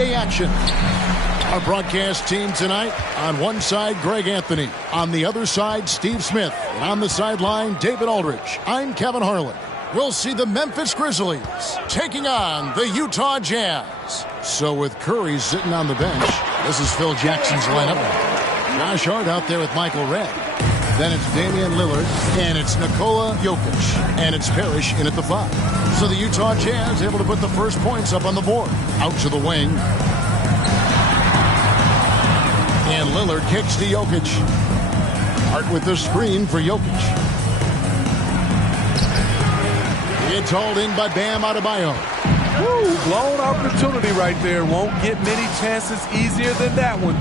NBA action. Our broadcast team tonight, on one side, Greg Anthony. On the other side, Steve Smith. And on the sideline, David Aldridge. I'm Kevin Harlan. We'll see the Memphis Grizzlies taking on the Utah Jazz. So with Curry sitting on the bench, this is Phil Jackson's lineup. Josh Hart out there with Michael Redd. Then it's Damian Lillard, and it's Nikola Jokic, and it's Parrish in at the 5. So the Utah Jazz able to put the first points up on the board. Out to the wing. And Lillard kicks to Jokic. Hart with the screen for Jokic. It's hauled in by Bam Adebayo. Woo, blown opportunity right there. Won't get many chances easier than that one.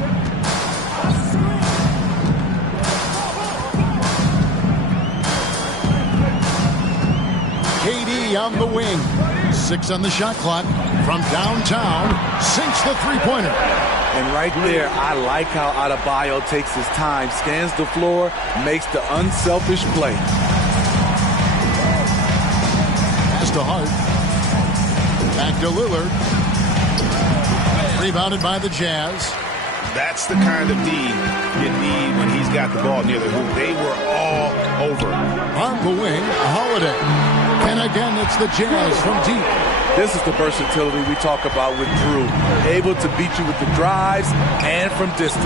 KD on the wing. 6 on the shot clock. From downtown, sinks the three-pointer. And right there, I like how Adebayo takes his time, scans the floor, makes the unselfish play. Pass to Hart. Back to Lillard. Rebounded by the Jazz. That's the kind of D you need when he's got the ball near the hoop. They were all over. On the wing, Holiday. And again, it's the Jazz from deep. This is the versatility we talk about with Drew. Able to beat you with the drives and from distance.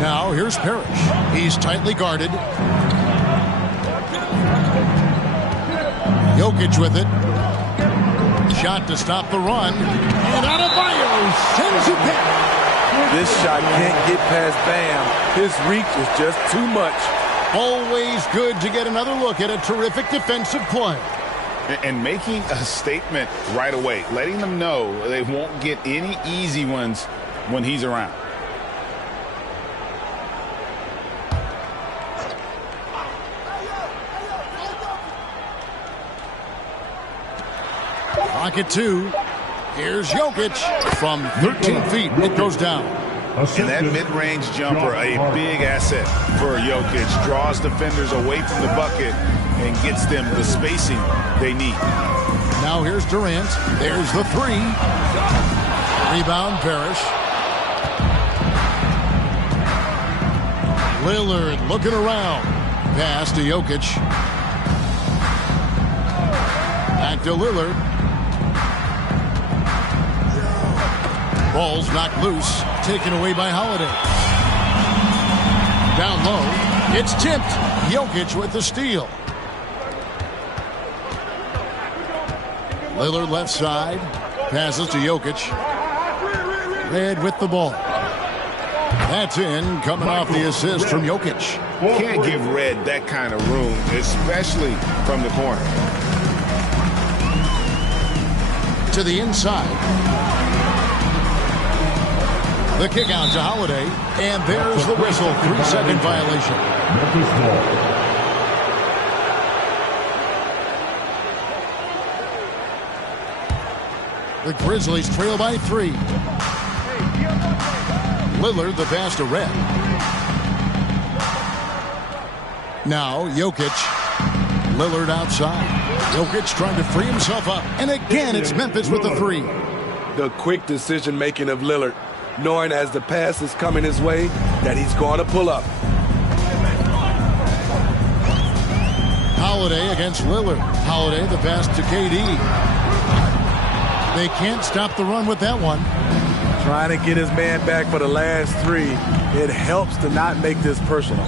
Now here's Parrish. He's tightly guarded. Jokic with it. Shot to stop the run. And Adebayo sends it back. This shot can't get past Bam. His reach is just too much. Always good to get another look at a terrific defensive play. And making a statement right away, letting them know they won't get any easy ones when he's around. Clock at 2. Here's Jokic from 13 feet. It goes down. And that mid-range jumper, a big asset for Jokic. Draws defenders away from the bucket and gets them the spacing they need. Now here's Durant. There's the 3. Rebound, Parrish. Lillard looking around. Pass to Jokic. Back to Lillard. Ball's knocked loose. Taken away by Holiday. Down low. It's tipped. Jokic with the steal. Lillard left side. Passes to Jokic. Red with the ball. That's in. Coming off the assist from Jokic. Can't give Red that kind of room, especially from the corner. To the inside. The kick out to Holiday, and there's the whistle. 3-second violation. The Grizzlies trail by 3. Lillard the pass to Red. Now Jokic. Lillard outside. Jokic trying to free himself up, and again it's Memphis with the 3. The quick decision making of Lillard, knowing as the pass is coming his way that he's going to pull up. Holiday against Lillard. Holiday the pass to KD. They can't stop the run with that one. Trying to get his man back for the last 3. It helps to not make this personal.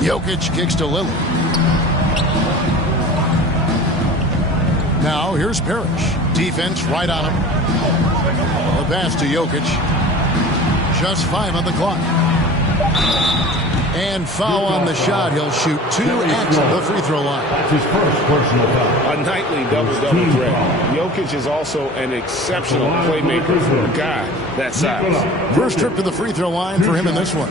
Jokic kicks to Lillard. Now here's Parrish. Defense right on him. The pass to Jokic. Just 5 on the clock. And foul on the shot. He'll shoot 2 at the free throw line. That's his first personal foul. A nightly double-double threat. Jokic is also an exceptional playmaker for a guy that size. First trip to the free throw line for him in this one.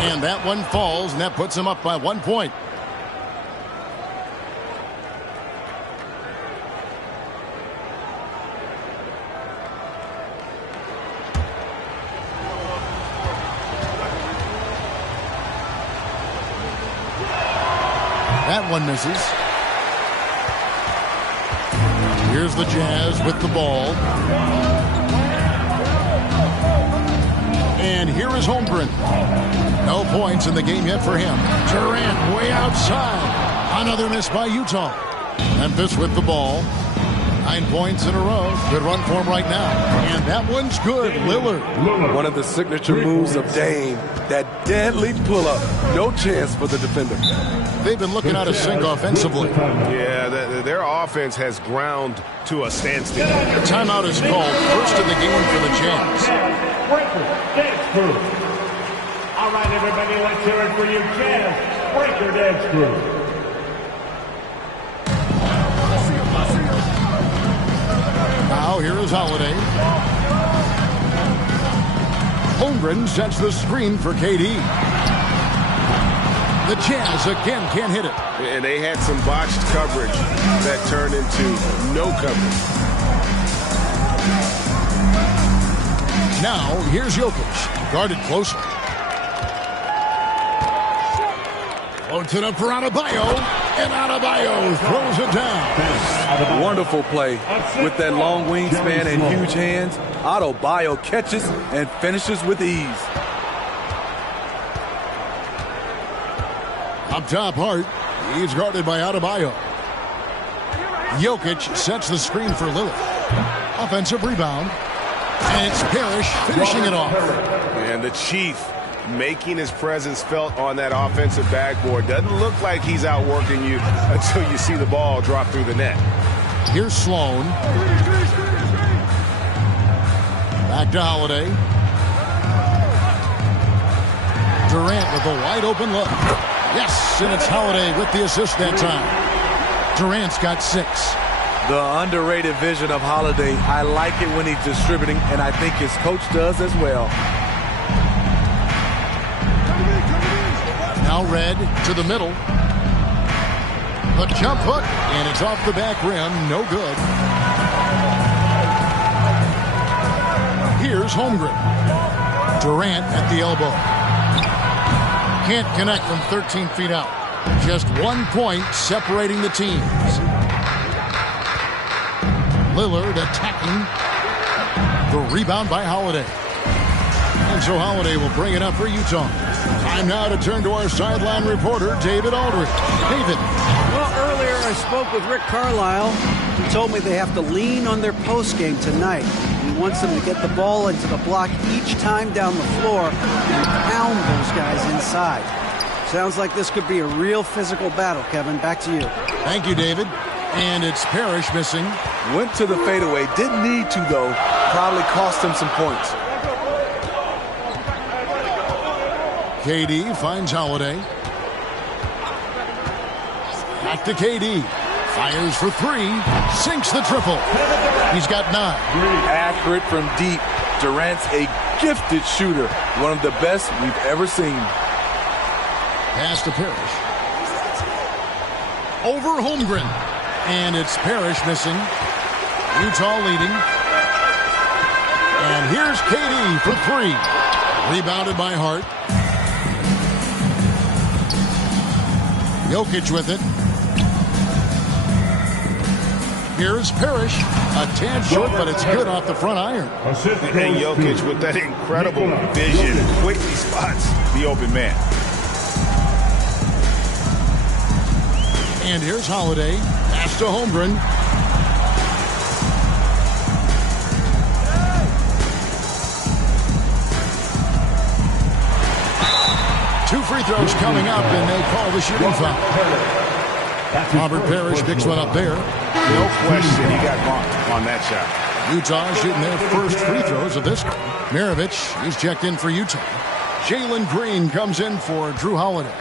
And that one falls, and that puts him up by 1 point. That one misses. Here's the Jazz with the ball. And here is Holmgren. No points in the game yet for him. Durant way outside. Another miss by Utah. Memphis with the ball. 9 points in a row. Good run for him right now. And that one's good. Lillard. One of the signature moves of Dame. That deadly pull-up. No chance for the defender. They've been looking out of sync offensively. Yeah, their offense has ground to a standstill. The timeout is called. First of the game for the Jazz. Breaker dance crew. All right, everybody, let's hear it for you, Jazz Breaker dance crew. Now here is Holiday. Holmgren sets the screen for KD. The Jazz again can't hit it. And they had some botched coverage that turned into no coverage. Now here's Jokic, guarded closely. Floats it up for Adebayo, and Adebayo throws it down. Wonderful play. With that long wingspan and huge hands, Adebayo catches and finishes with ease. Up top, Hart. He's guarded by Adebayo. Jokic sets the screen for Lillard. Offensive rebound. And it's Parrish finishing it off. And the Chief making his presence felt on that offensive backboard. Doesn't look like he's outworking you until you see the ball drop through the net. Here's Sloan. Back to Holiday. Durant with a wide open look. Yes, and it's Holiday with the assist that time. Durant's got 6. The underrated vision of Holiday. I like it when he's distributing, and I think his coach does as well. Now Red to the middle. A jump hook, and it's off the back rim. No good. Here's Holmgren. Durant at the elbow. Can't connect from 13 feet out. Just 1 point separating the teams. Lillard attacking. The rebound by Holiday. And so Holiday will bring it up for Utah. Time now to turn to our sideline reporter, David Aldridge. David. Well, earlier I spoke with Rick Carlisle. He told me they have to lean on their postgame tonight. He wants them to get the ball into the block each time down the floor and pound those guys inside. Sounds like this could be a real physical battle, Kevin. Back to you. Thank you, David. And it's Parrish missing. Went to the fadeaway. Didn't need to, though. Probably cost him some points. KD finds Holiday. Back to KD. Fires for 3. Sinks the triple. He's got 9. Accurate from deep. Durant's a gifted shooter. One of the best we've ever seen. Pass to Parrish. Over Holmgren. And it's Parrish missing. Utah leading. And here's KD for 3. Rebounded by Hart. Jokic with it. Here's Parrish. A tad short, but it's good off the front iron. And Jokic with that incredible vision quickly spots the open man. And here's Holiday. Pass to Holmgren. Two free throws coming up, and they call the shooting foul. Robert Parrish picks one up there. No question he got bumped on that shot. Utah shooting their first free throws of this game. Mirovic is checked in for Utah. Jalen Green comes in for Drew Holiday.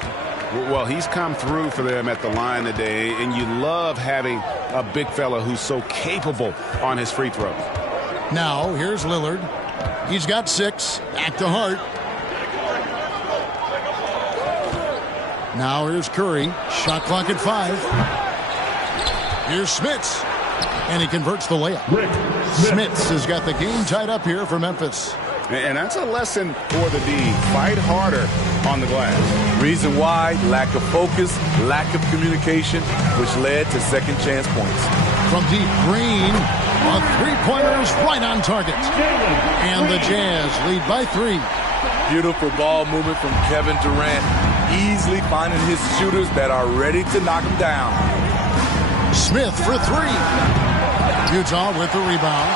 Well, he's come through for them at the line today, and you love having a big fella who's so capable on his free throws. Now, here's Lillard. He's got 6. Back to Hart. Now here's Curry. Shot clock at 5. Here's Smits. And he converts the layup. Smits has got the game tied up here for Memphis. And that's a lesson for the D. Fight harder on the glass. Reason why, lack of focus, lack of communication, which led to second chance points. From deep, Green, a three-pointer is right on target. And the Jazz lead by 3. Beautiful ball movement from Kevin Durant, easily finding his shooters that are ready to knock him down. Smith for 3. Utah with the rebound.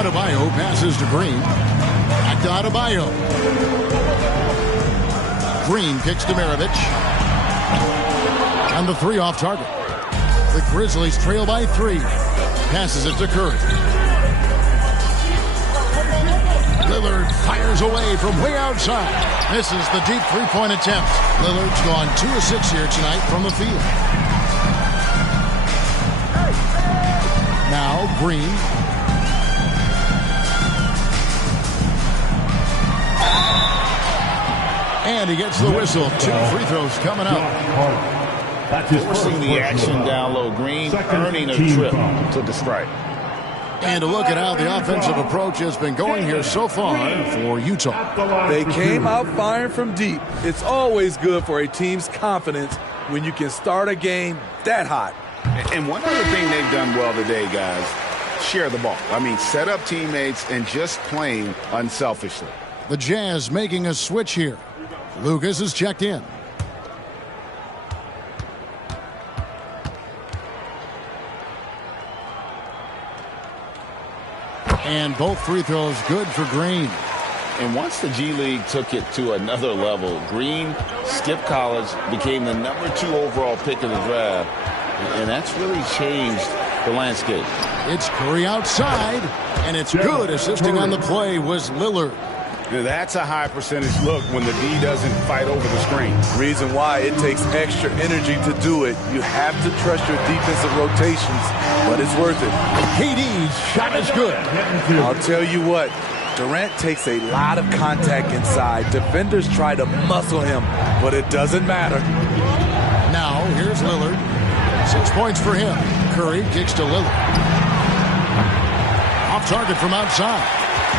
Adebayo passes to Green. Back to Adebayo. Green kicks to Maravich. And the 3 off target. The Grizzlies trail by 3. Passes it to Curry. Lillard fires away from way outside. Misses the deep three-point attempt. Lillard's gone 2 of 6 here tonight from the field. Now Green. And he gets the whistle. 2 free throws coming up. Forcing the action down low. Green earning a trip to the strike. And a look at how the offensive approach has been going here so far for Utah. They came out firing from deep. It's always good for a team's confidence when you can start a game that hot. And one other thing they've done well today, guys, share the ball. I mean, set up teammates and just playing unselfishly. The Jazz making a switch here. Lucas is checked in. And both free throws good for Green. And once the G League took it to another level, Green skipped college, became the #2 overall pick in the draft. And that's really changed the landscape. It's Curry outside, and it's good. Assisting on the play was Lillard. That's a high percentage look when the D doesn't fight over the screen. Reason why it takes extra energy to do it. You have to trust your defensive rotations, but it's worth it. KD's shot is good. I'll tell you what, Durant takes a lot of contact inside. Defenders try to muscle him, but it doesn't matter. Now, here's Lillard. 6 points for him. Curry kicks to Lillard. Off target from outside.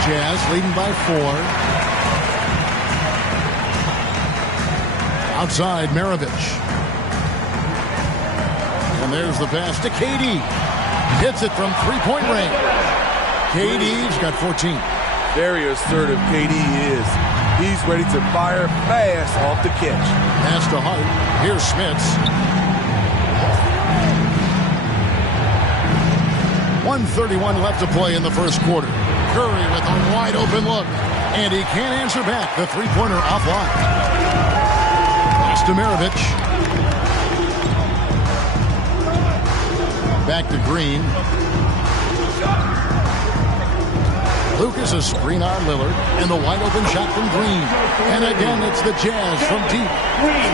Jazz leading by 4. Outside, Maravich. And there's the pass to KD. Hits it from three-point range. KD's got 14. Very assertive KD is. He's ready to fire fast off the catch. Pass to Hart. Here's Smits. 1:31 left to play in the first quarter. Curry with a wide open look. And he can't answer back. The three-pointer offline. Pass to Maravich. Back to Green. Lucas a screen on Lillard. And the wide open shot from Green. And again, it's the Jazz from deep.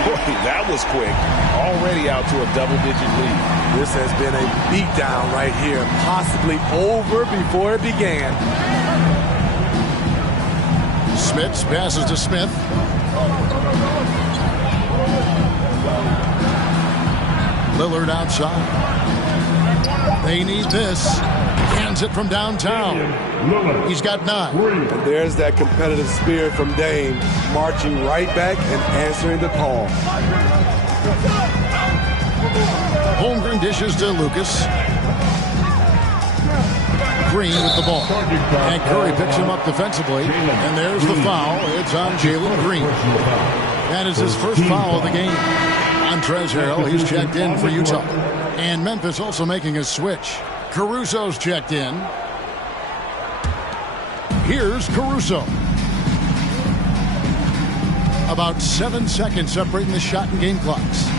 Boy, that was quick. Already out to a double-digit lead. This has been a beatdown right here. Possibly over before it began. Smits passes to Smith. Lillard outside. They need this. Hands it from downtown. He's got 9. And there's that competitive spirit from Dame, marching right back and answering the call. Holmgren dishes to Lucas. Green with the ball. And Curry picks him up defensively. And there's the foul. It's on Jalen Green. That is his first foul of the game. Montrezl Harrell, he's checked in for Utah. And Memphis also making a switch. Caruso's checked in. Here's Caruso. About 7 seconds separating the shot and game clocks.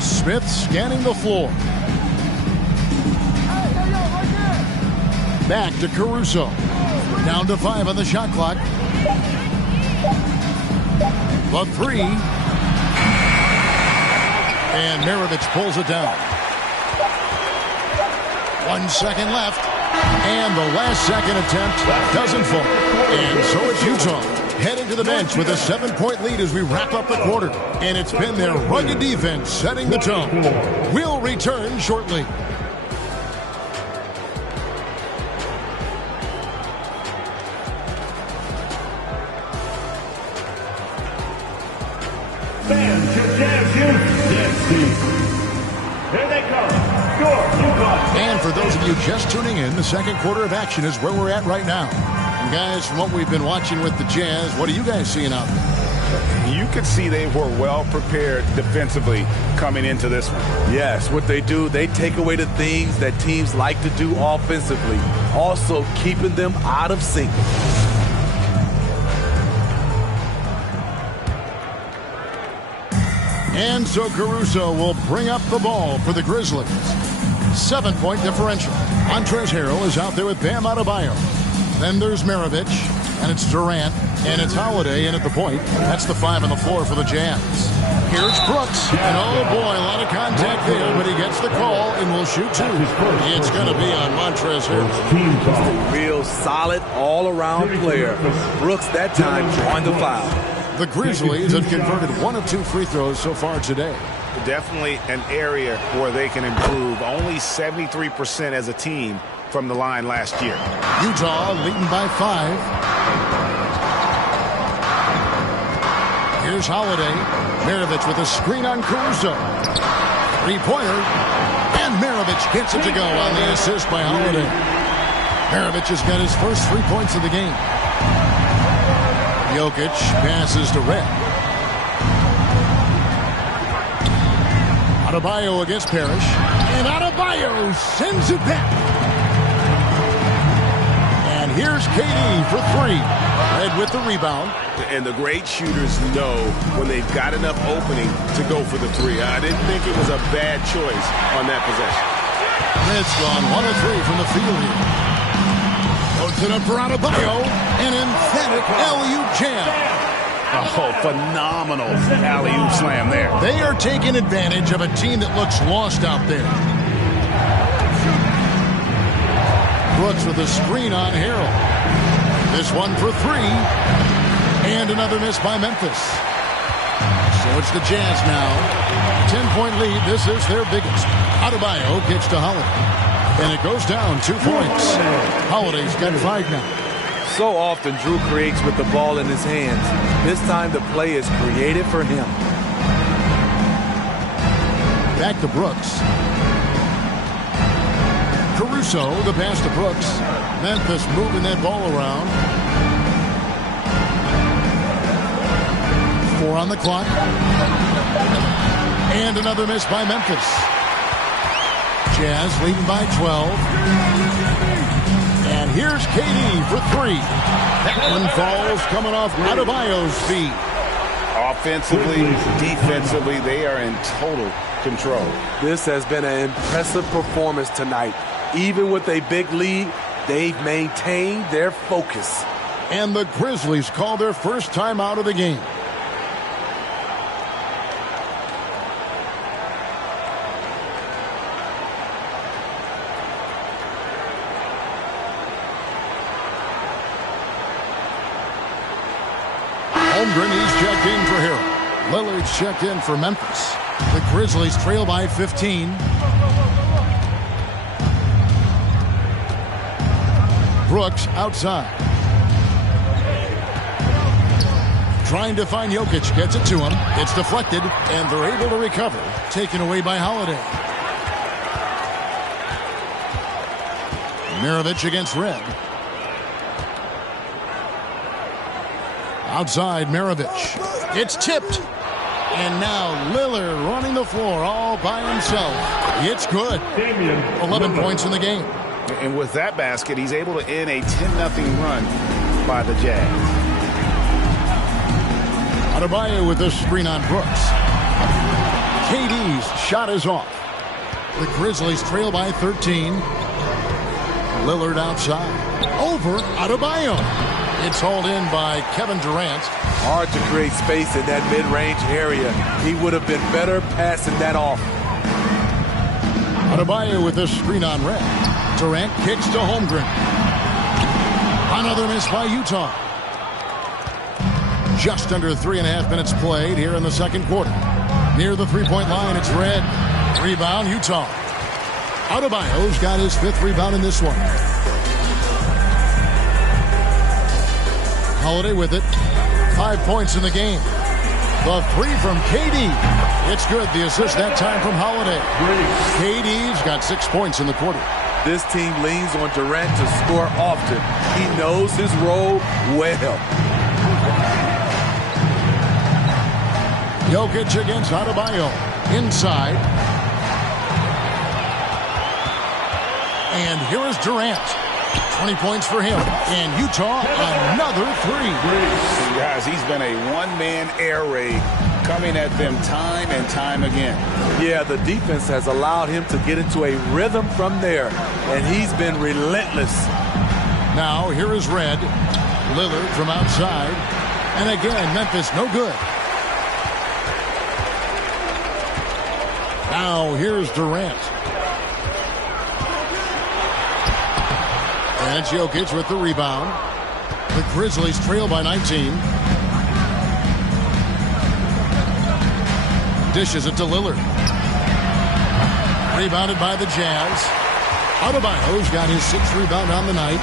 Smith scanning the floor. Back to Caruso. Down to 5 on the shot clock. The 3. And Maravich pulls it down. 1 second left. And the last second attempt doesn't fall. And so it's Utah heading to the bench with a 7-point lead as we wrap up the quarter. And it's been their rugged defense setting the tone. We'll return shortly. for those of you just tuning in, the second quarter of action is where we're at right now. And guys, from what we've been watching with the Jazz, what are you guys seeing out there? You could see they were well prepared defensively coming into this one. Yes, what they do, they take away the things that teams like to do offensively, also keeping them out of sync. And so Caruso will bring up the ball for the Grizzlies. 7-point differential. Montrezl Harrell is out there with Bam Adebayo. Then there's Maravich, and it's Durant, and it's Holiday in at the point. That's the 5 on the floor for the Jazz. Here's Brooks, and oh boy, a lot of contact there, but he gets the call and will shoot 2. It's going to be on Montrezl Harrell. Just a real solid all-around player. Brooks that time drawing the foul. The Grizzlies have converted 1 of 2 free throws so far today. Definitely an area where they can improve. Only 73% as a team from the line last year. Utah leading by 5. Here's Holiday. Maravich with a screen on Caruso. Three-pointer. And Maravich gets it to go on the assist by Holiday. Maravich has got his first 3 points of the game. Jokic passes to Red. Adebayo against Parrish. And Adebayo sends it back. And here's KD for 3. Red with the rebound. And the great shooters know when they've got enough opening to go for the 3. I didn't think it was a bad choice on that possession. Red's gone 1 of 3 from the field here. Puts it up for Adebayo. An emphatic alley-oop jam. Oh, phenomenal alley-oop slam there. They are taking advantage of a team that looks lost out there. Brooks with a screen on Harrell. This one for 3. And another miss by Memphis. So it's the Jazz now. 10-point lead. This is their biggest. Adebayo kicks to Holiday. And it goes down 2 points. Holiday's got 5 now. So often Drew creates with the ball in his hands. This time the play is created for him. Back to Brooks. Caruso, the pass to Brooks. Memphis moving that ball around. 4 on the clock. And another miss by Memphis. Jazz leading by 12. And here's KD for 3. That one falls coming off Adebayo's feet. Offensively, defensively, they are in total control. This has been an impressive performance tonight. Even with a big lead, they've maintained their focus. And the Grizzlies call their first time out of the game. Holmgren, he's checked in for Harrell. Lillard's checked in for Memphis. The Grizzlies trail by 15. Brooks outside. Trying to find Jokic. Gets it to him. It's deflected, and they're able to recover. Taken away by Holiday. Maravich against Red. Outside, Maravich. It's tipped. And now Lillard running the floor all by himself. It's good. 11 points in the game. And with that basket, he's able to end a 10-0 run by the Jazz. Adebayo with this screen on Brooks. KD's shot is off. The Grizzlies trail by 13. Lillard outside. Over Adebayo. It's hauled in by Kevin Durant. Hard to create space in that mid-range area. He would have been better passing that off. Adebayo with this screen on Red. Durant kicks to Holmgren. Another miss by Utah. Just under 3.5 minutes played here in the second quarter. Near the three-point line, it's Red. Rebound, Utah. Adebayo's got his 5th rebound in this one. Holiday with it. 5 points in the game. The 3 from KD. It's good. The assist that time from Holiday. KD's got 6 points in the quarter. This team leans on Durant to score often. He knows his role well. Jokic against Adebayo. Inside. And here is Durant. 20 points for him. And Utah, another three. Guys, he's been a one-man air raid coming at them time and time again. Yeah, the defense has allowed him to get into a rhythm from there, and he's been relentless. Now, here is Red. Lillard from outside. And again, Memphis no good. Now, here's Durant. And it's Jokic with the rebound. The Grizzlies trail by 19. Dishes it to Lillard. Rebounded by the Jazz. Adebayo's got his 6th rebound on the night.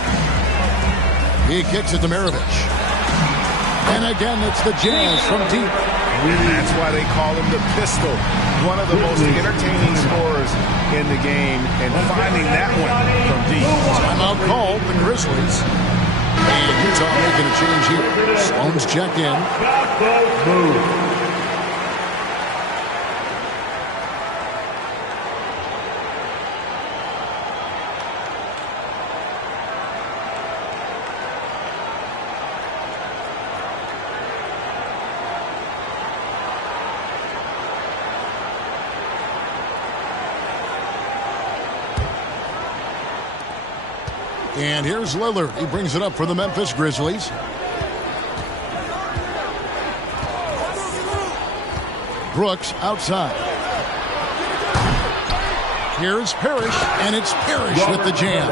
He kicks it to Maravich. And again, it's the Jazz from deep. And that's why they call him the pistol. One of the most entertaining scorers in the game. And finding that one from deep. Timeout called, the Grizzlies. And Utah making a change here. Sloan's checked in. And here's Lillard. He brings it up for the Memphis Grizzlies. Brooks outside. Here's Parrish, and it's Parrish with the jam.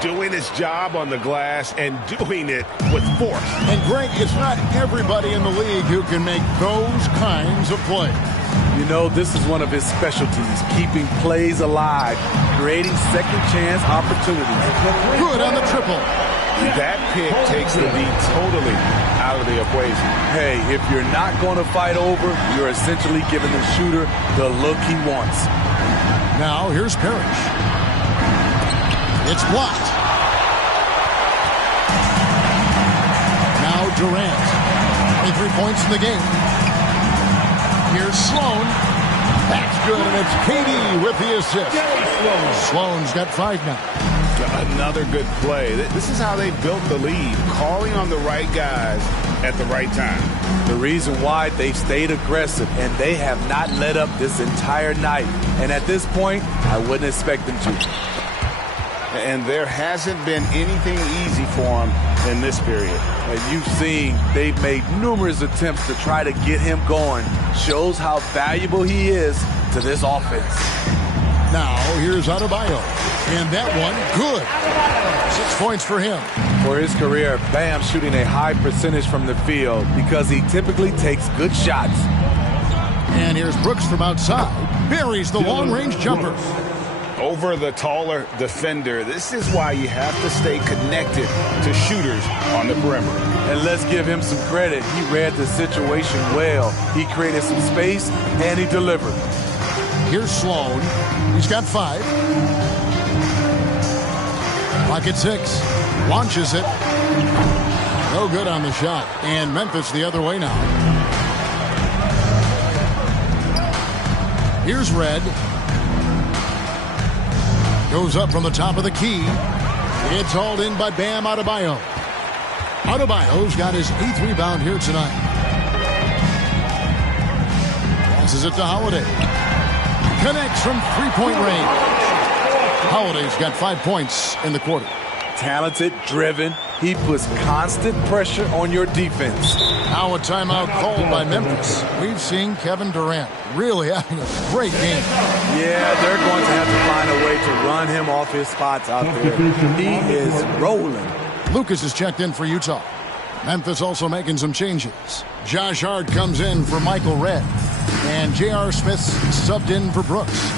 Doing his job on the glass and doing it with force. And Greg, it's not everybody in the league who can make those kinds of plays. You know, this is one of his specialties, keeping plays alive, creating second chance opportunities. Good on the triple. That pick takes the D totally out of the equation. Hey, if you're not going to fight over, you're essentially giving the shooter the look he wants. Now, here's Parrish. It's blocked. Now Durant. 23 points in the game. Here's Sloan. That's good, and it's KD with the assist. Sloan's got 5 now. Another good play. This is how they built the lead, calling on the right guys at the right time. The reason why they've stayed aggressive, and they have not let up this entire night. And at this point, I wouldn't expect them to. And there hasn't been anything easy for them in this period. And you've seen they've made numerous attempts to try to get him going. Shows how valuable he is to this offense. Now, here's Adebayo. And that one, good. 6 points for him. For his career, Bam shooting a high percentage from the field because he typically takes good shots. And here's Brooks from outside. Buries the long-range jumper. Over the taller defender. This is why you have to stay connected to shooters on the perimeter. And let's give him some credit. He read the situation well. He created some space, and he delivered. Here's Sloan. He's got 5. Pocket 6. Launches it. No good on the shot. And Memphis the other way now. Here's Red. Goes up from the top of the key. It's hauled in by Bam Adebayo. Adebayo's got his 8th rebound here tonight. Passes it to Holiday. Connects from 3-point range. Holiday's got 5 points in the quarter. Talented, driven. He puts constant pressure on your defense. Now a timeout called by Memphis. We've seen Kevin Durant really having a great game. Yeah, they're going to have to find a way to run him off his spots out there. He is rolling. Lucas is checked in for Utah. Memphis also making some changes. Josh Hart comes in for Michael Redd. And J.R. Smith's subbed in for Brooks.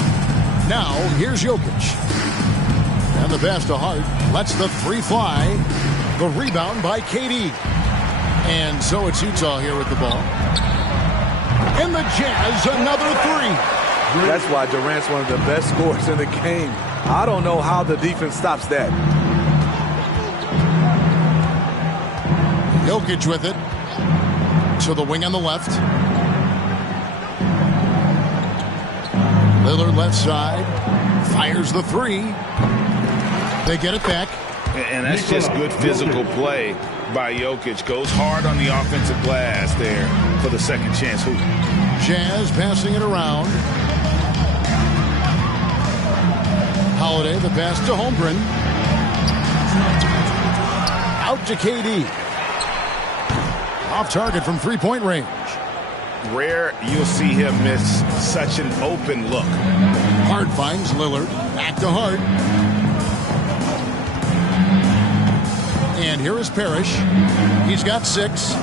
Now, here's Jokic. And the pass to Hart lets the 3 fly. The rebound by KD. And so it's Utah here with the ball. And the Jazz, another 3. That's why Durant's one of the best scorers in the game. I don't know how the defense stops that. Jokic with it. To the wing on the left. Lillard left side. Fires the three. They get it back. And that's just good physical play by Jokic. Goes hard on the offensive glass there for the second chance hoop. Jazz passing it around. Holiday, the pass to Holmgren. Out to KD. Off target from three-point range. Rare you'll see him miss such an open look. Hart finds Lillard. Back to Hart. And here is Parrish. He's got 6.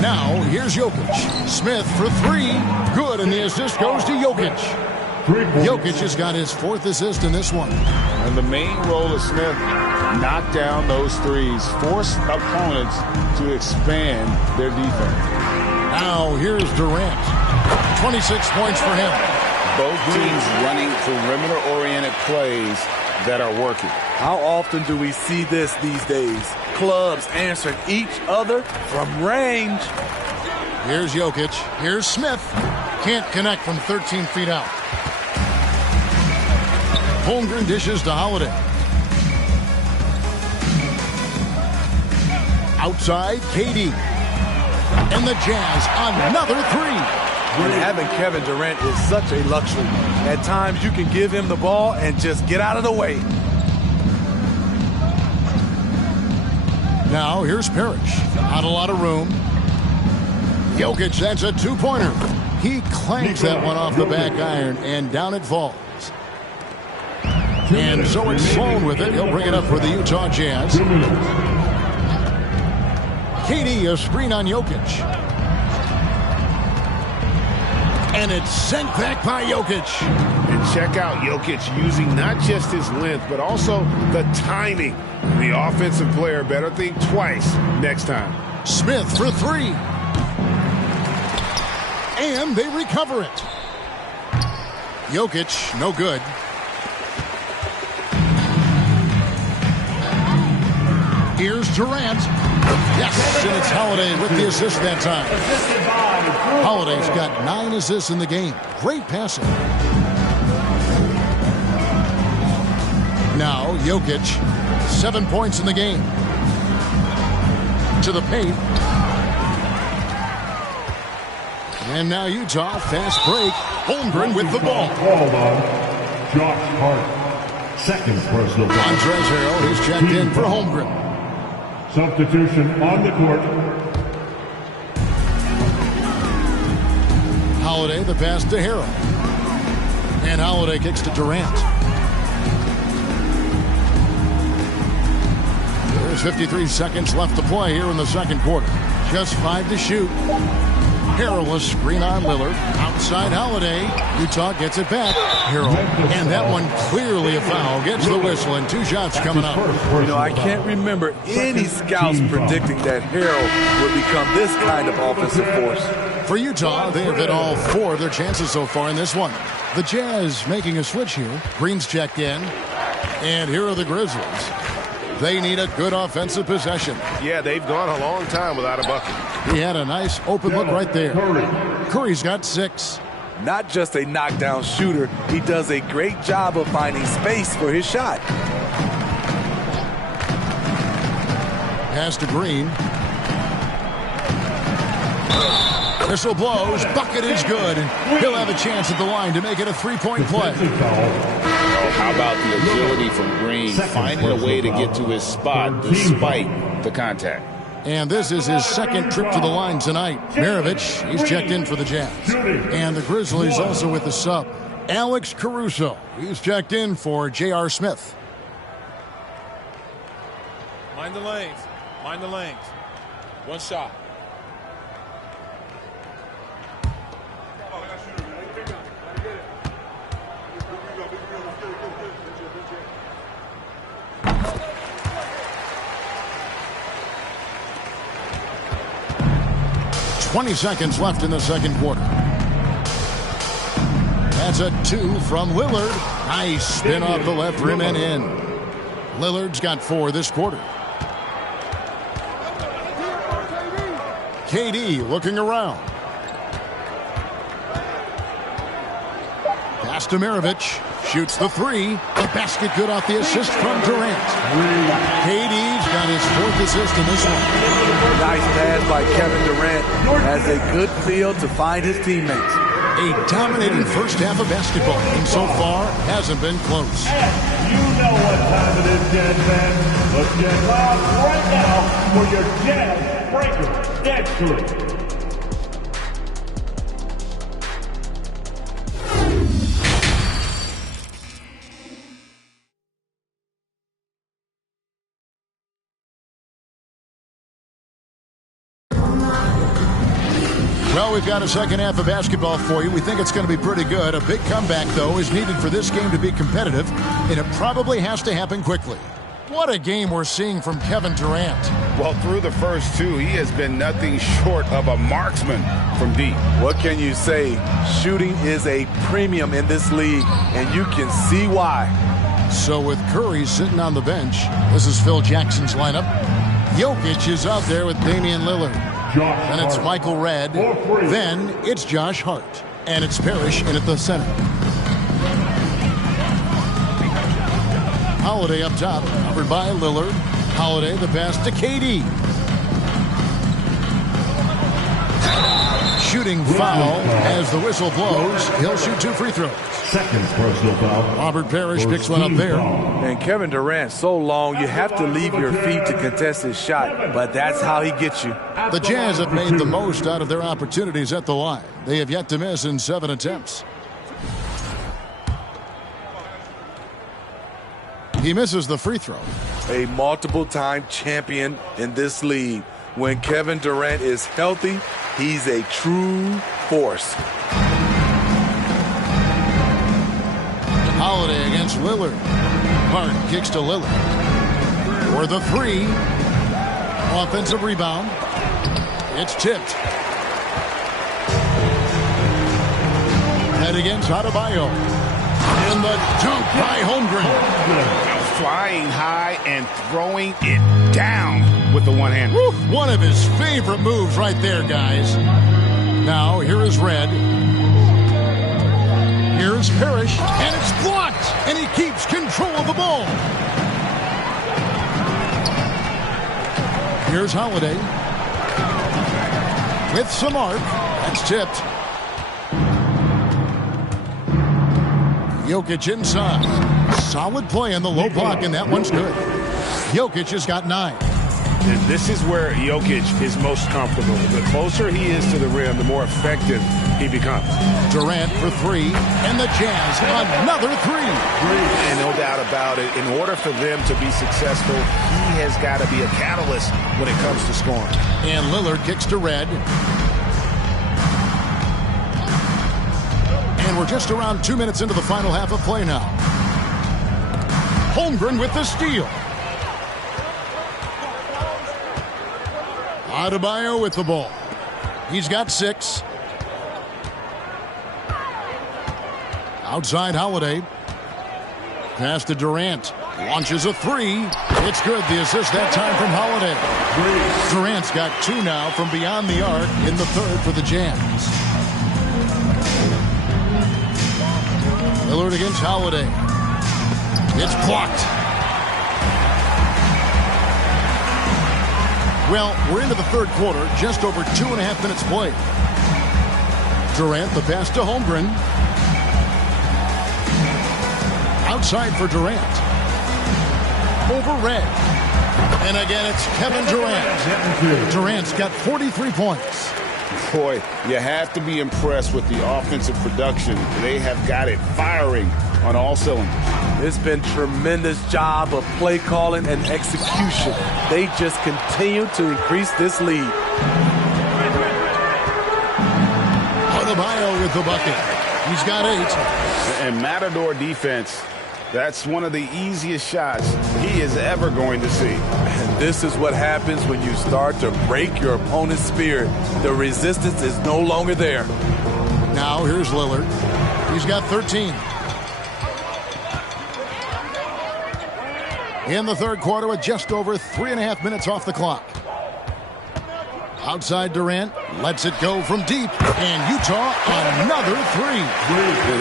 Now, here's Jokic. Smith for 3. Good, and the assist goes to Jokic. Jokic has got his 4th assist in this one. And the main role of Smith, knock down those threes, force opponents to expand their defense. Now, here's Durant. 26 points for him. Both teams running perimeter-oriented plays that are working. How often do we see this these days? Clubs answering each other from range. Here's Jokic. Here's Smith. Can't connect from 13 feet out. Holmgren dishes to Holiday. Outside, KD. And the Jazz, another 3. And having Kevin Durant is such a luxury. At times, you can give him the ball and just get out of the way. Now, here's Parrish. Not a lot of room. Jokic, that's a 2-pointer. He clanks that one off the back iron, and down it falls. And so it's Sloan with it. He'll bring it up for the Utah Jazz. KD, a screen on Jokic. And it's sent back by Jokic. And check out Jokic using not just his length, but also the timing. The offensive player better think twice next time. Smith for 3. And they recover it. Jokic, no good. Here's Durant. Yes, and it's Holiday with the assist that time. Holiday's got 9 assists in the game. Great passing. Now, Jokic, 7 points in the game. To the paint. And now Utah, fast break. Holmgren with the ball. Called on Josh Hart. Second personal foul. Montrezl Harrell, he's checked in for Holmgren. Substitution on the court. Holiday, the pass to Harrell. And Holiday kicks to Durant. There's 53 seconds left to play here in the second quarter. Just 5 to shoot. Harrell, a screen on Lillard. Outside Holiday. Utah gets it back. Harrell. And that one clearly a foul. Gets the whistle and 2 shots coming up. You know, I can't remember any scouts predicting that Harrell would become this kind of offensive force. For Utah, they have hit all 4 of their chances so far in this one. The Jazz making a switch here. Green's checked in. And here are the Grizzlies. They need a good offensive possession. Yeah, they've gone a long time without a bucket. He had a nice open look right there. Curry's got 6. Not just a knockdown shooter, he does a great job of finding space for his shot. Pass to Green. Whistle blows. Bucket is good. He'll have a chance at the line to make it a 3-point play. How about the agility from Green, finding a way to get to his spot despite the contact. And this is his second trip to the line tonight. Maravich, he's checked in for the Jazz. And the Grizzlies also with the sub. Alex Caruso, he's checked in for J.R. Smith. Mind the lanes. Mind the lanes. One shot. 20 seconds left in the second quarter. That's a 2 from Lillard. Nice spin off the left rim and in. Lillard's got 4 this quarter. KD looking around. Pass to Maravich. Shoots the 3. The basket good off the assist from Durant. KD's got his 4th assist in this one. Nice pass by Kevin Durant. Has a good feel to find his teammates. A dominating first half of basketball, and so far hasn't been close. You know what time it is, Jazz fans. Let's get loud right now for your Jazz Breaker Dance Crew. Well, we've got a second half of basketball for you. We think it's going to be pretty good. A big comeback, though, is needed for this game to be competitive, and it probably has to happen quickly. What a game we're seeing from Kevin Durant. Well, through the first 2, he has been nothing short of a marksman from deep. What can you say? Shooting is a premium in this league, and you can see why. So with Curry sitting on the bench, this is Phil Jackson's lineup. Jokic is out there with Damian Lillard. Then it's Michael Redd. Then it's Josh Hart. And it's Parrish in at the center. Holiday up top, covered by Lillard. Holiday, the pass to KD. Shooting foul as the whistle blows. He'll shoot 2 free throws. Second personal foul. Robert Parrish picks one up there. And Kevin Durant, so long, you have to leave your feet to contest his shot, but that's how he gets you. The Jazz have made the most out of their opportunities at the line. They have yet to miss in 7 attempts. He misses the free throw. A multiple-time champion in this league. When Kevin Durant is healthy, he's a true force. Holiday against Lillard. Hart kicks to Lillard. For the 3. Offensive rebound. It's tipped. Head against Adebayo. And the dunk by Holmgren. Flying high and throwing it down with the one hand. One of his favorite moves right there, guys. Now, here is Redd. Here's Parrish, and it's blocked, and he keeps control of the ball. Here's Holiday. With some arc. That's tipped. Jokic inside. Solid play on the low block, and that one's good. Jokic has got 9. And this is where Jokic is most comfortable. The closer he is to the rim, the more effective he becomes. Durant for 3, and the Jazz another 3. And no doubt about it, in order for them to be successful, he has got to be a catalyst when it comes to scoring. And Lillard kicks to Redd. And we're just around 2 minutes into the final half of play now. Holmgren with the steal. Adebayo with the ball. He's got 6. Outside Holiday. Pass to Durant. Launches a 3. It's good. The assist that time from Holiday. Durant's got 2 now from beyond the arc in the 3rd for the Jazz. Lillard against Holiday. It's blocked. Well, we're into the 3rd quarter, just over 2.5 minutes played. Durant, the pass to Holmgren. Outside for Durant. Over Redd. And again, it's Kevin Durant. Durant's got 43 points. Boy, you have to be impressed with the offensive production. They have got it firing on all cylinders. It's been tremendous job of play calling and execution. They just continue to increase this lead. Adebayo with the bucket. He's got 8. And Matador defense, that's one of the easiest shots he nobody is ever going to see. And this is what happens when you start to break your opponent's spirit. The resistance is no longer there. Now here's Lillard. He's got 13. In the third quarter with just over 3.5 minutes off the clock. Outside Durant, lets it go from deep, and Utah another three.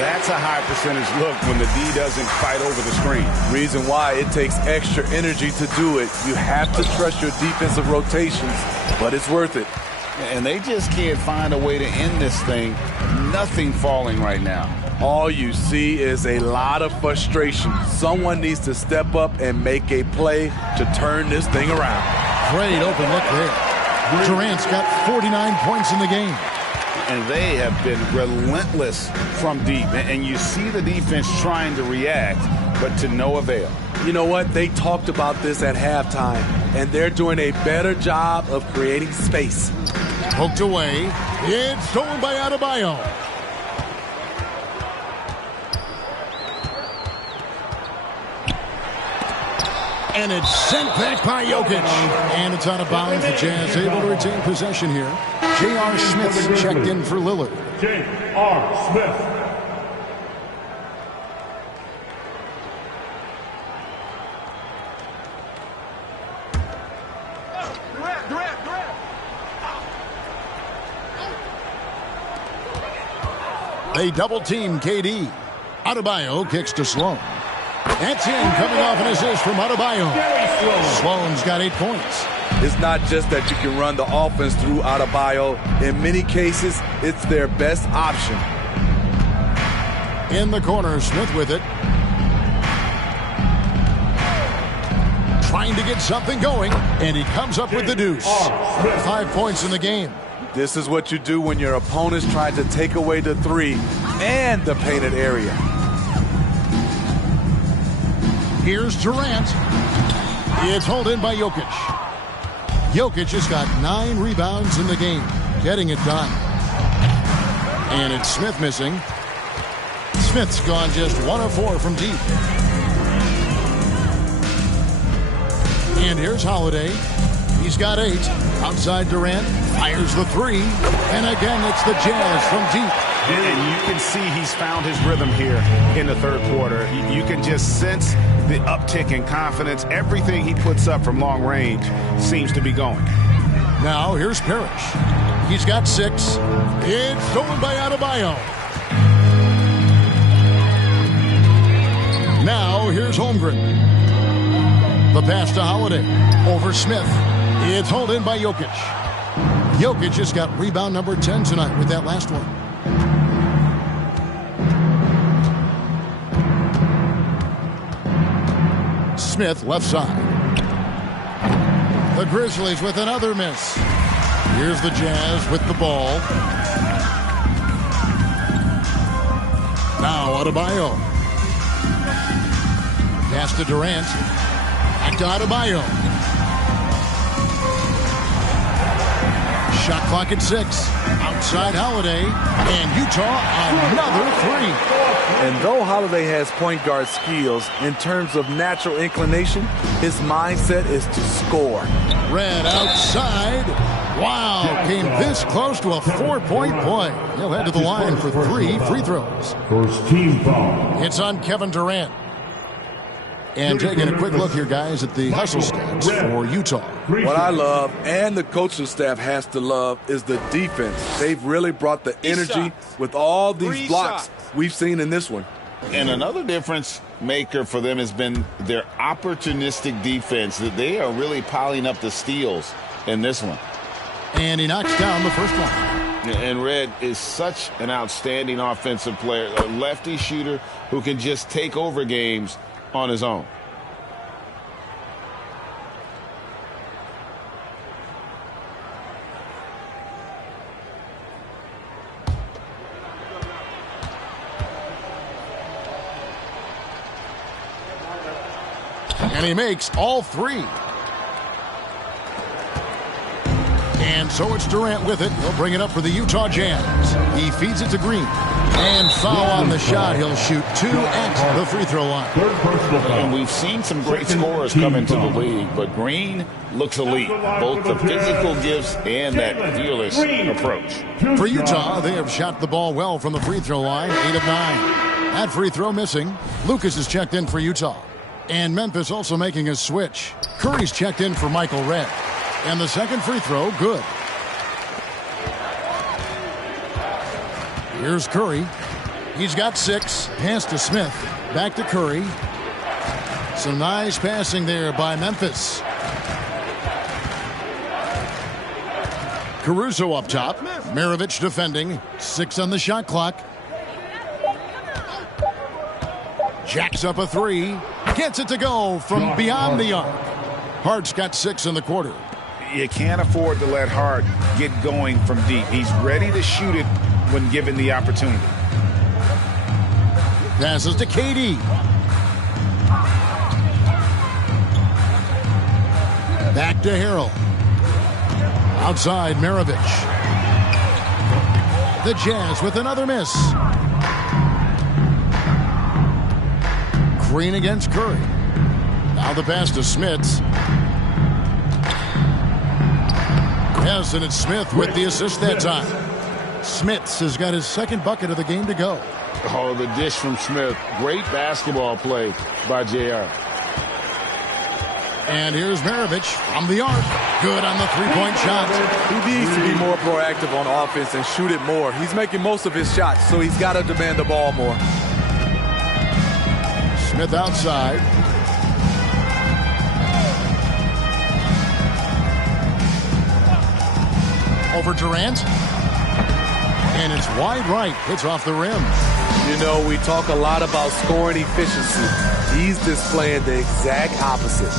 That's a high percentage look when the D doesn't fight over the screen. Reason why it takes extra energy to do it. You have to trust your defensive rotations, but it's worth it. And they just can't find a way to end this thing. Nothing falling right now. All you see is a lot of frustration. Someone needs to step up and make a play to turn this thing around. Great open look there. Durant's got 49 points in the game. And they have been relentless from deep. And you see the defense trying to react, but to no avail. You know what? They talked about this at halftime, and they're doing a better job of creating space. Poked away. It's stolen by Adebayo. And it's sent back by Jokic. And it's out of bounds. The Jazz able to retain possession here. J.R. Smith checked in for Lillard. J.R. Smith. They double-team KD. Adebayo kicks to Sloan. That's in, coming off an assist from Adebayo. Sloan's got 8 points. It's not just that you can run the offense through Adebayo. In many cases, it's their best option. In the corner, Smith with it. Trying to get something going, and he comes up with the deuce. 5 points in the game. This is what you do when your opponent's trying to take away the three and the painted area. Here's Durant. It's hauled in by Jokic. Jokic has got 9 rebounds in the game, getting it done. And it's Smith missing. Smith's gone just 1 of 4 from deep. And here's Holiday. He's got 8. Outside Durant, fires the 3. And again, it's the Jazz from deep. And you can see he's found his rhythm here in the third quarter. You can just sense the uptick in confidence. Everything he puts up from long range seems to be going. Now here's Parrish. He's got 6. It's stolen by Adebayo. Now here's Holmgren. The pass to Holiday. Over Smith. It's hauled in by Jokic. Jokic just got rebound number 10 tonight with that last one. Smith left side. The Grizzlies with another miss. Here's the Jazz with the ball. Now Adebayo. Pass to Durant. Back to Adebayo. Shot clock at 6. Outside Holiday. And Utah another 3. And though Holiday has point guard skills, in terms of natural inclination, his mindset is to score. Red outside. Wow, came this close to a 4-point play. He'll head to the line for 3 free throws. First team foul. It's on Kevin Durant. And taking a quick look here, guys, at the hustle stats for Utah. What I love, and the coaching staff has to love, is the defense. They've really brought the energy with all these blocks we've seen in this one. And another difference maker for them has been their opportunistic defense. That they are really piling up the steals in this one. And he knocks down the first one. And Red is such an outstanding offensive player, a lefty shooter who can just take over games on his own. And he makes all 3. And And so it's Durant with it. He'll bring it up for the Utah Jazz. He feeds it to Green. And foul on the shot. He'll shoot 2 at the free throw line. And we've seen some great scorers come into the league, but Green looks elite. Both the physical gifts and that fearless approach. For Utah, they have shot the ball well from the free throw line, 8 of 9. That free throw missing. Lucas is checked in for Utah. And Memphis also making a switch. Curry's checked in for Michael Redd. And the second free throw, good. Here's Curry. He's got 6. Pass to Smith. Back to Curry. Some nice passing there by Memphis. Caruso up top. Maravich defending. 6 on the shot clock. Jacks up a 3. Gets it to go from beyond the arc. Hart's got 6 in the quarter. You can't afford to let Hart get going from deep. He's ready to shoot it when given the opportunity. Passes to KD. Back to Harrell. Outside Maravich. The Jazz with another miss. Green against Curry. Now the pass to Smits. Yes, and it's Smith with the assist that time. Smits has got his second bucket of the game to go. Oh, the dish from Smith. Great basketball play by JR. And here's Maravich from the arc. Good on the three-point shot. He needs to be more proactive on offense and shoot it more. He's making most of his shots, so he's got to demand the ball more. Smith outside. Over Durant. And it's wide right. Hits off the rim. You know, we talk a lot about scoring efficiency. He's displaying the exact opposite.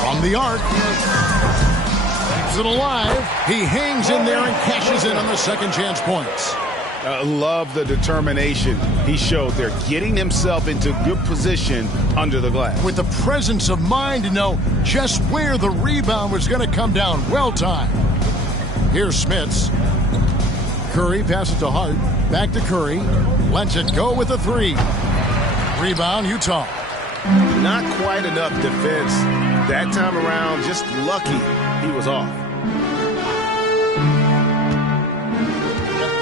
From the arc. Keeps it alive. He hangs in there and cashes in on the second chance points. Love the determination he showed there, getting himself into good position under the glass. With the presence of mind to know just where the rebound was going to come down. Well timed. Here's Smits. Curry passes to Hart. Back to Curry. Lets it go with a 3. Rebound, Utah. Not quite enough defense that time around. Just lucky he was off.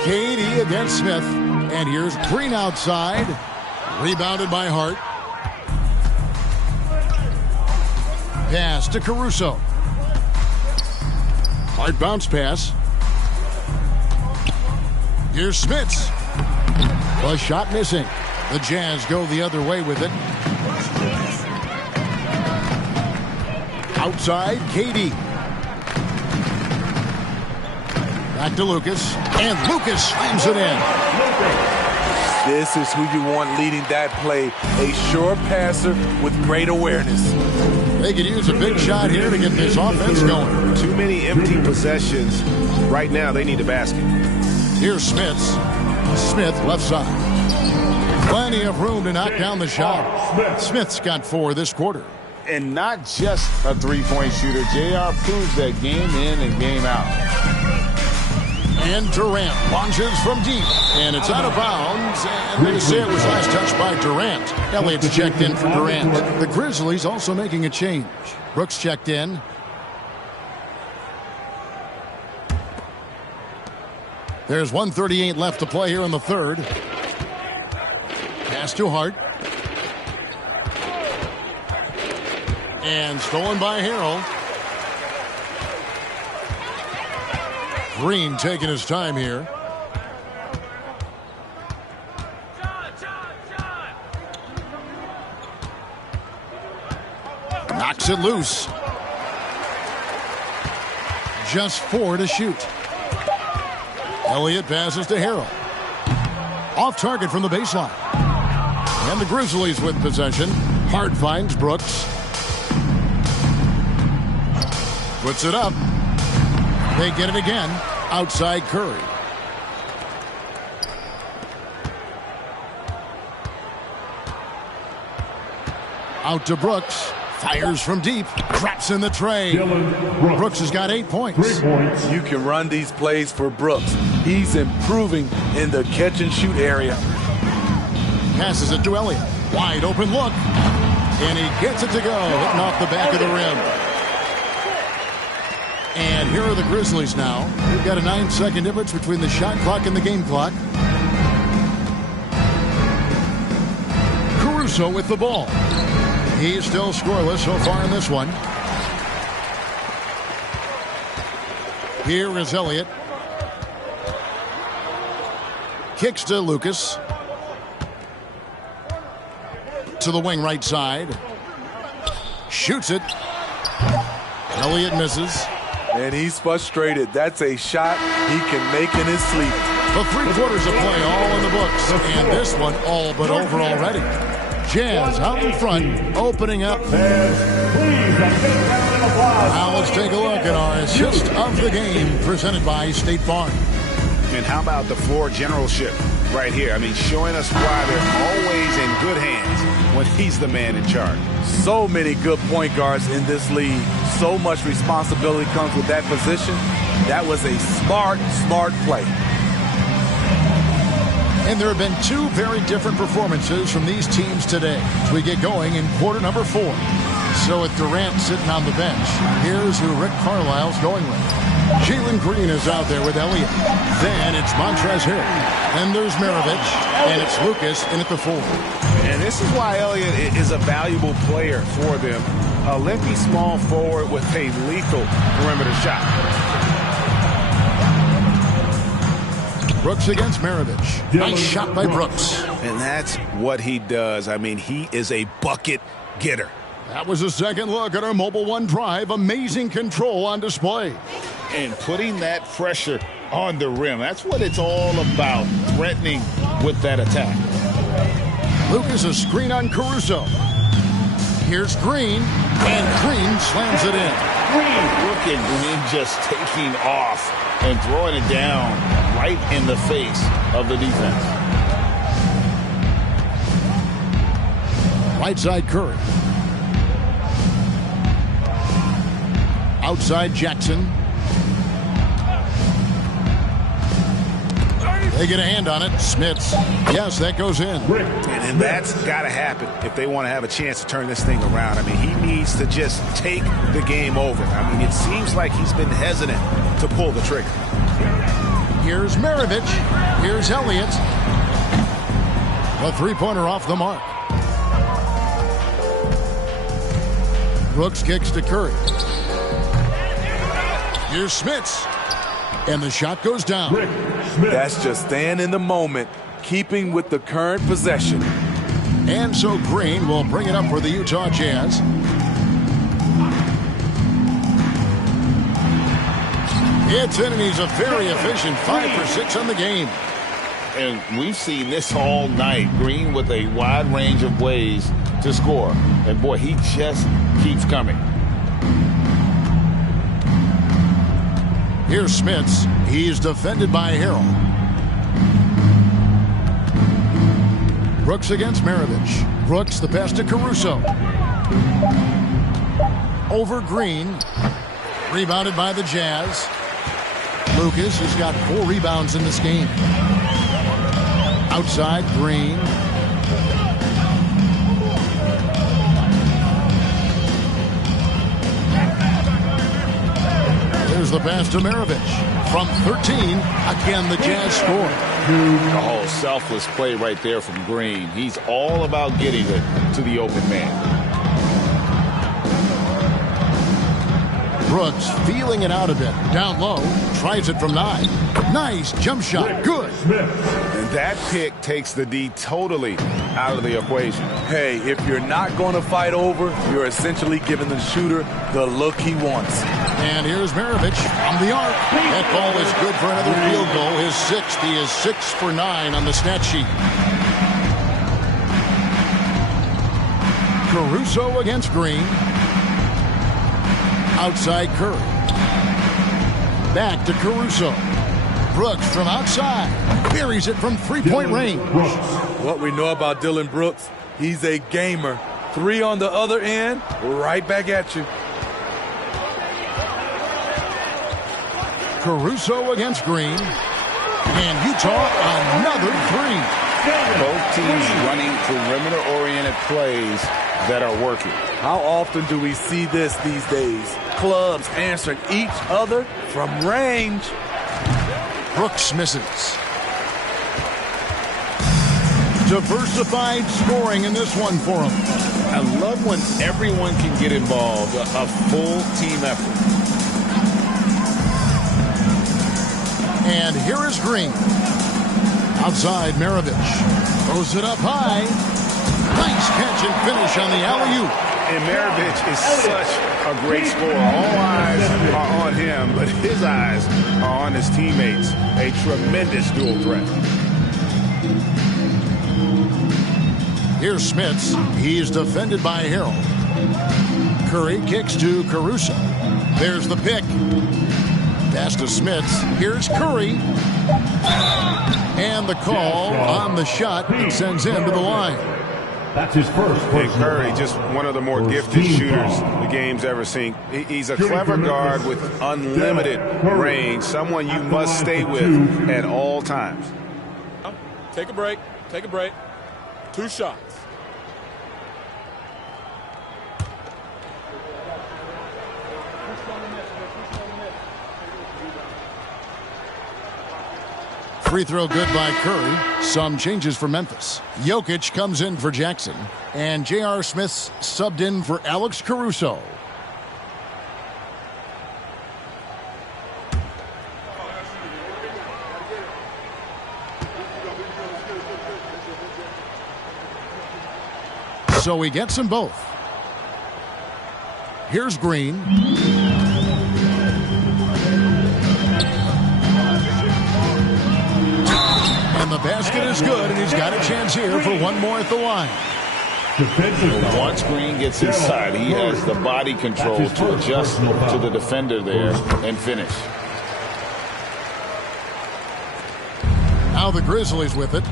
KD against Smith. And here's Green outside. Rebounded by Hart. Pass to Caruso. Hart bounce pass. Here's Smits. A shot missing. The Jazz go the other way with it. Outside, KD. Back to Lucas. And Lucas slams it in. This is who you want leading that play. A sure passer with great awareness. They could use a big shot here to get this offense going. Too many empty possessions. Right now, they need a basket. Here's Smits. Smith left side. Plenty of room to knock down the shot. Smith's got 4 this quarter. And not just a three-point shooter. JR proves that game in and game out. And Durant launches from deep. And it's out of bounds. And they say it was last touched by Durant. Elliott's checked in for Durant. The Grizzlies also making a change. Brooks checked in. There's 1:38 left to play here in the third. Pass to Hart. And stolen by Harrell. Green taking his time here. Knocks it loose. Just 4 to shoot. Elliott passes to Harrell. Off target from the baseline. And the Grizzlies with possession. Hart finds Brooks. Puts it up. They get it again. Outside Curry. Out to Brooks. Fires from deep. Drops in the tray. Brooks has got 8 points. 3 points. You can run these plays for Brooks. He's improving in the catch-and-shoot area. Passes it to Elliott. Wide open look. And he gets it to go. Hitting off the back of the rim. And here are the Grizzlies now. We've got a 9-second difference between the shot clock and the game clock. Caruso with the ball. He's still scoreless so far in this one. Here is Elliott. Kicks to Lucas. To the wing right side. Shoots it. Elliott misses. And he's frustrated. That's a shot he can make in his sleep. The 3 quarters of play all in the books. And this one all but over already. Jazz out in front, opening up. Now let's take a look at our assist of the game presented by State Farm. And how about the floor generalship right here? I mean, showing us why they're always in good hands when he's the man in charge. So many good point guards in this league. So much responsibility comes with that position. That was a smart play. And there have been 2 very different performances from these teams today as we get going in quarter number 4. So with Durant sitting on the bench, here's who Rick Carlisle's going with. Jalen Green is out there with Elliott. Then it's Montrezl Harrell. Then there's Maravich. And it's Lucas in at the 4. And this is why Elliott is a valuable player for them. A limpy small forward with a lethal perimeter shot. Brooks against Maravich. Nice shot by Brooks. And that's what he does. I mean, he is a bucket getter. That was a second look at our Mobile One drive. Amazing control on display. And putting that pressure on the rim. That's what it's all about, threatening with that attack. Lucas a screen on Caruso. Here's Green, and Green slams it in. Look at Green just taking off and throwing it down right in the face of the defense. Right side Curry. Outside Jackson. They get a hand on it. Smits. Yes, that goes in. And that's got to happen if they want to have a chance to turn this thing around. I mean, he needs to just take the game over. I mean, it seems like he's been hesitant to pull the trigger. Here's Maravich. Here's Elliott. A 3-pointer off the mark. Brooks kicks to Curry. Here's Smits. And the shot goes down. That's just staying in the moment, keeping with the current possession. And so Green will bring it up for the Utah Jazz. It's in, and he's a very efficient 5 for 6 on the game. And we've seen this all night. Green with a wide range of ways to score. And boy, he just keeps coming. Here's Smits. He's defended by Harrell. Brooks against Maravich. Brooks the pass to Caruso. Over Green. Rebounded by the Jazz. Lucas has got 4 rebounds in this game. Outside Green. There's the pass to Maravich. From 13, again the Jazz score. Oh, selfless play right there from Green. He's all about getting it to the open man. Brooks feeling it out a bit. Down low. Tries it from 9. Nice jump shot. Good. And that pick takes the D totally out of the equation. Hey, if you're not going to fight over, you're essentially giving the shooter the look he wants. And here's Maravich from the arc. That ball is good for another field goal. His 6th. He is 6 for 9 on the stat sheet. Caruso against Green. Outside Curry. Back to Caruso. Brooks from outside. Buries it from 3-point range. What we know about Dillon Brooks, he's a gamer. Three on the other end, right back at you. Caruso against Green. And Utah another three. Both teams running perimeter-oriented plays that are working. How often do we see this these days? Clubs answering each other from range. Brooks misses. Diversified scoring in this one for him. I love when everyone can get involved, a full team effort. And here is Green. Outside, Maravich throws it up high. Nice catch and finish on the alley-oop. And Maravich is such a great scorer. All eyes are on him, but his eyes are on his teammates. A tremendous dual threat. Here's Smits. He's defended by Harrell. Curry kicks to Caruso. There's the pick. Pass to Smits. Here's Curry. And the call on the shot that sends him to the line. That's his first. And Curry, just one of the more gifted shooters the game's ever seen. He's a clever guard with unlimited range, someone you must stay with at all times. Take a break. Take a break. 2 shots. Free throw good by Curry. Some changes for Memphis. Jokic comes in for Jackson. And J.R. Smith subbed in for Alex Caruso. So he gets them both. Here's Green. And the basket is good, and he's got a chance here for one more at the line. Once Green gets inside, he has the body control to adjust to the defender there and finish. Now the Grizzlies with it.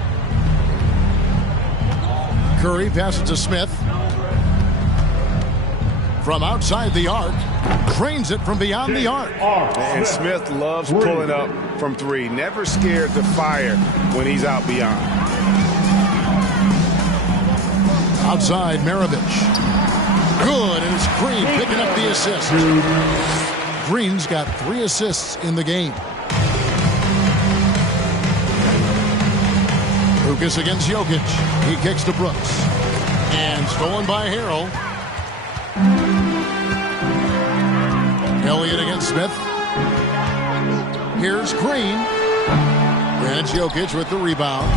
Curry passes to Smith. From outside the arc. Drains it from beyond the arc. And Smith loves pulling up from three. Never scared to fire when he's out beyond. Outside, Maravich. Good, and it's Green picking up the assist. Green's got 3 assists in the game. Lucas against Jokic. He kicks to Brooks. And stolen by Harrell. Elliott against Smith. Here's Green. And it's Jokic with the rebound.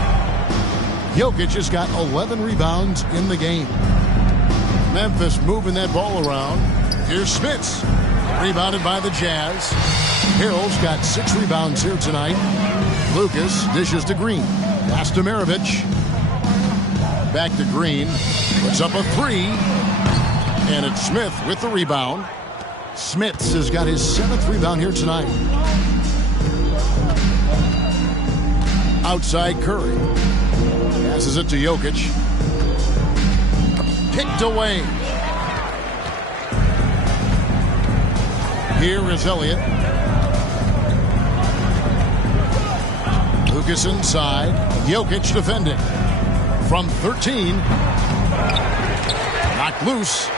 Jokic has got 11 rebounds in the game. Memphis moving that ball around. Here's Smits. Rebounded by the Jazz. Harrell's got 6 rebounds here tonight. Lucas dishes to Green. Pass to Maravich. Back to Green. Puts up a 3. And it's Smith with the rebound. Smits has got his 7th rebound here tonight. Outside Curry. Passes it to Jokic. Picked away. Here is Elliott. Lucas inside. Jokic defending. From 13. Knocked loose.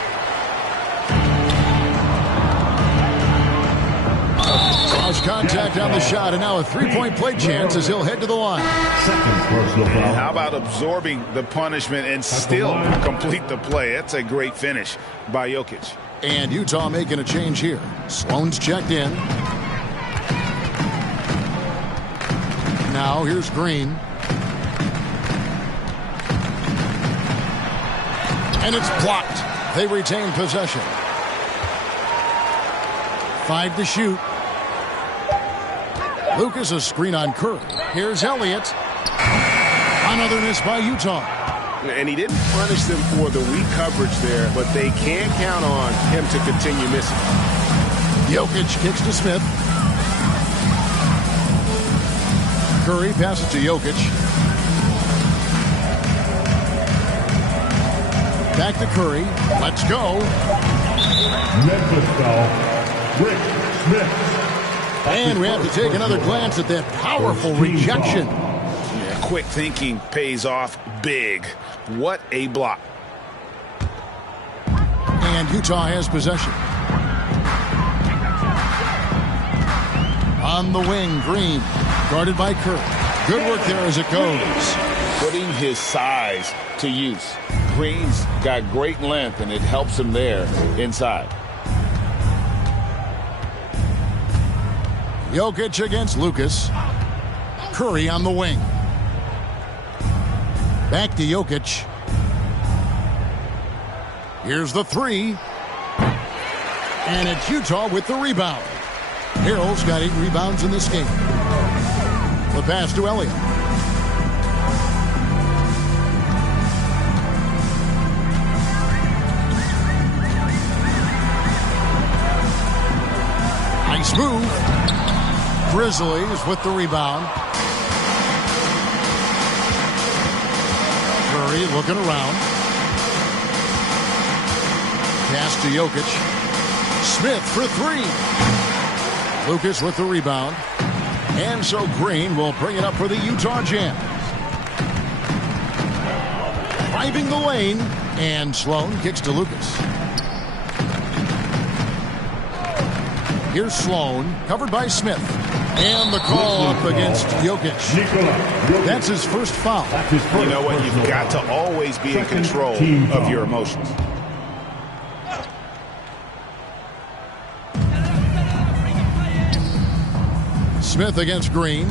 Lost contact on the shot, and now a 3-point play chance as he'll head to the line. And how about absorbing the punishment and still complete the play? That's a great finish by Jokic. And Utah making a change here. Sloan's checked in. Now here's Green. And it's blocked. They retain possession. 5 to shoot. Lucas a screen on Curry. Here's Elliott. Another miss by Utah. And he didn't punish them for the weak coverage there, but they can count on him to continue missing. Jokic kicks to Smith. Curry passes to Jokic. Back to Curry. Let's go. Memphis foul. Rick Smith. And we have to take another glance at that powerful rejection. Yeah, quick thinking pays off big. What a block. And Utah has possession. On the wing, Green. Guarded by Curry. Good work there as it goes. Putting his size to use. Green's got great length, and it helps him there inside. Jokic against Lucas. Curry on the wing. Back to Jokic. Here's the three. And it's Utah with the rebound. Harrell's got 8 rebounds in this game. The pass to Elliott. Nice move. Grizzlies with the rebound. Curry looking around. Pass to Jokic. Smith for 3. Lucas with the rebound. And so Green will bring it up for the Utah Jazz. Driving the lane. And Sloan kicks to Lucas. Here's Sloan, covered by Smith. And the call up against Jokic. That's his first foul. You know what? You've got to always be in control of your emotions. Smith against Green.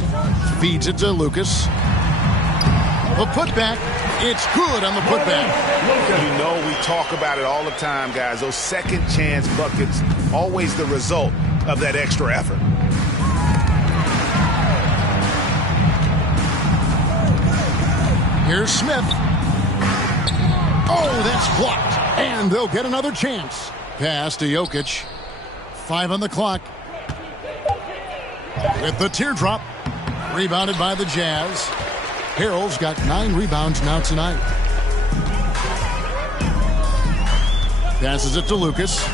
Feeds it to Lucas. The putback. It's good on the putback. You know we talk about it all the time, guys. Those second chance buckets, always the result of that extra effort. Here's Smith. Oh, that's blocked. And they'll get another chance. Pass to Jokic. 5 on the clock. With the teardrop. Rebounded by the Jazz. Harrell's got 9 rebounds now tonight. Passes it to Lucas.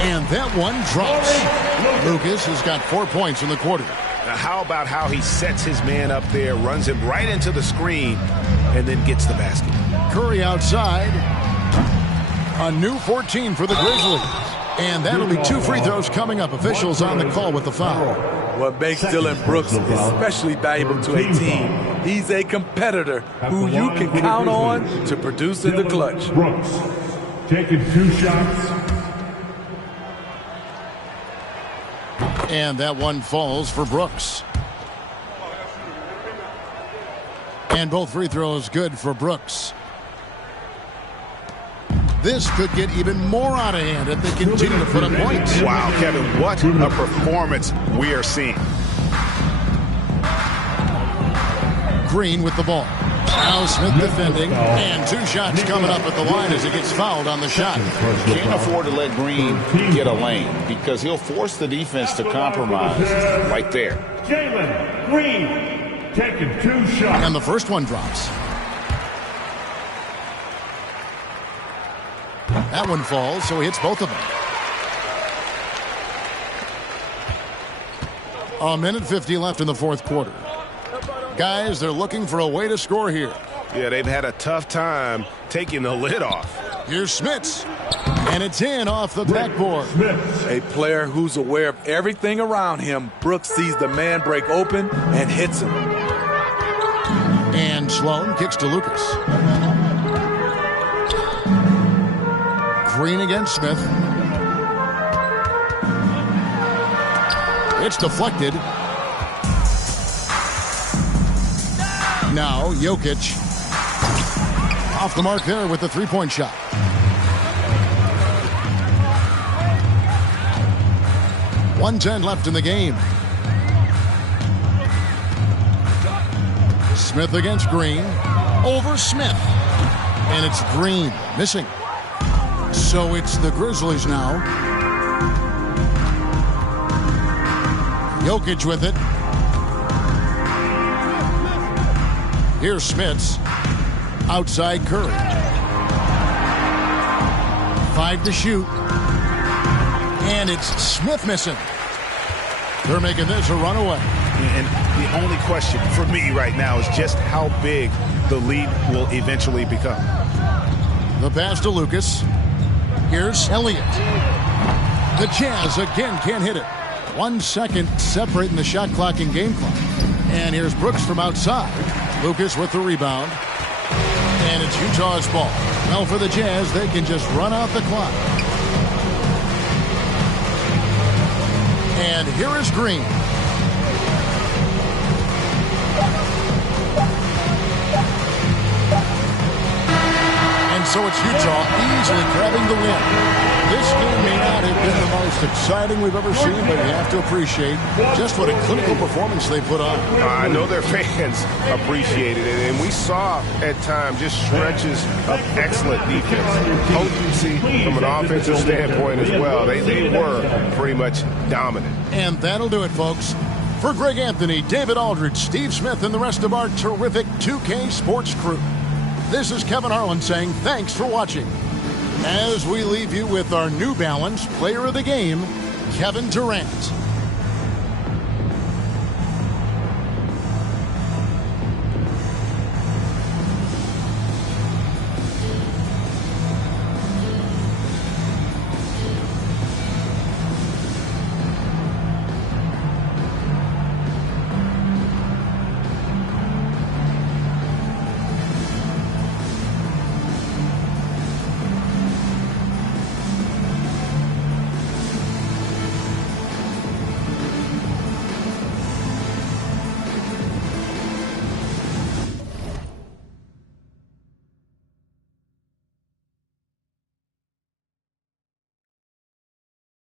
And that one drops. Lucas has got 4 points in the quarter. Now how about how he sets his man up there, runs him right into the screen, and then gets the basket. Curry outside. A new 14 for the Grizzlies. And that'll be 2 free throws coming up. Officials on the call with the foul. What makes Dillon Brooks especially valuable to a team, he's a competitor who you can count on to produce in the clutch. Brooks taking 2 shots. And that one falls for Brooks. And both free throws good for Brooks. This could get even more out of hand if they continue to put up points. Wow, Kevin, what a performance we are seeing. Green with the ball. Now Smith defending. And 2 shots coming up at the line as he gets fouled on the shot. Can't afford to let Green get a lane because he'll force the defense to compromise right there. Jalen Green taking 2 shots. And the first one drops. That one falls, so he hits both of them. 1:50 left in the 4th quarter. Guys, they're looking for a way to score here. Yeah, they've had a tough time taking the lid off. Here's Smits. And it's in off the backboard. A player who's aware of everything around him. Brooks sees the man break open and hits him. And Sloan kicks to Lucas. Green against Smith. It's deflected. Now Jokic off the mark there with the 3-point shot. .110 left in the game. Smith against Green. Over Smith. And it's Green missing. So it's the Grizzlies now. Jokic with it. Here's Smits. Outside Curry. 5 to shoot. And it's Smith missing. They're making this a runaway. And the only question for me right now is just how big the lead will eventually become. The pass to Lucas. Here's Elliott. The Jazz again can't hit it. 1 second separating the shot clock and game clock. And here's Brooks from outside. Lucas with the rebound. And it's Utah's ball. Well, for the Jazz, they can just run out the clock. And here is Green. And so it's Utah easily grabbing the win. This game may not have been the most exciting we've ever seen, but you have to appreciate just what a clinical performance they put on. I know their fans appreciated it, and we saw at times just stretches of excellent defense. Potency from an offensive standpoint as well. They were pretty much dominant. And that'll do it, folks. For Greg Anthony, David Aldridge, Steve Smith, and the rest of our terrific 2K Sports crew, this is Kevin Harlan saying thanks for watching. As we leave you with our New Balance Player of the Game, Kevin Durant.